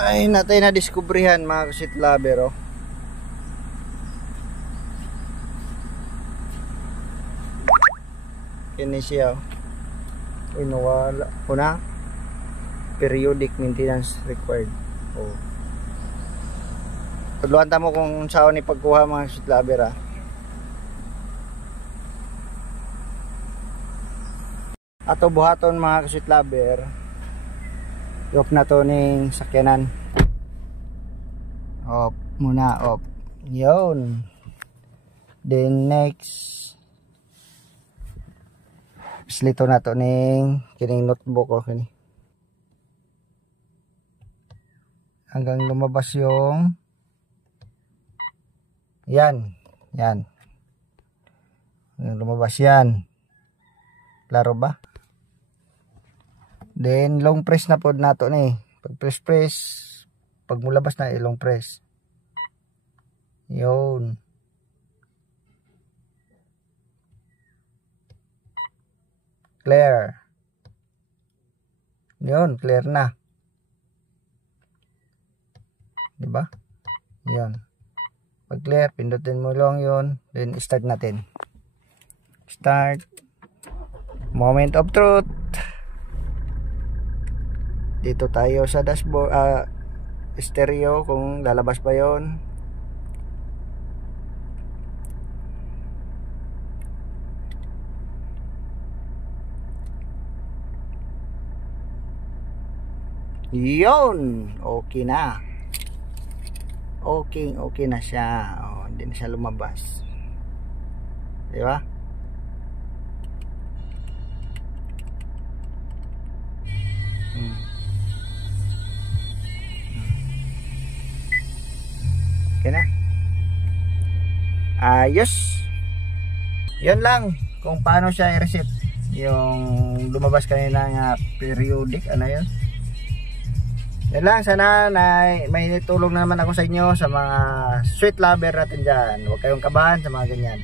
Ay, natin na diskubrihan mga kasit lover, oh. Kini siya, oh. Uy, nawala. Una, periodic maintenance required. Oh. Tudluan ta mo kung saan ni pagkuha mga kasit lover, ah. Ato buhaton mga kasit lover. Yok na to ning sakyanan. Off muna, off. Yun. Then next, slito na to ning kining notebook, oh, kini. Hanggang lumabas yung yan. Yan. Hanggang lumabas yan. Klaro ba? Then long press na pod nato ni. Pag press, pag mulabas na long press. Yun. Clear. Yun, clear na. 'Di ba? Yun. Pag clear, pindutin mo lang yun, then start natin. Start. Moment of truth. Dito tayo sa dashboard, stereo, kung lalabas pa yon. Yon, okay na. Okay na siya. Oh, hindi na siya lumabas. Di ba? Okay na. Ayos. Yun lang kung paano siya i-reset. Yung lumabas kanina nga periodic, ano yun. Yan lang, sana may tulong naman ako sa inyo, sa mga sweet lover natin dyan. Huwag kayong kabahan sa mga ganyan.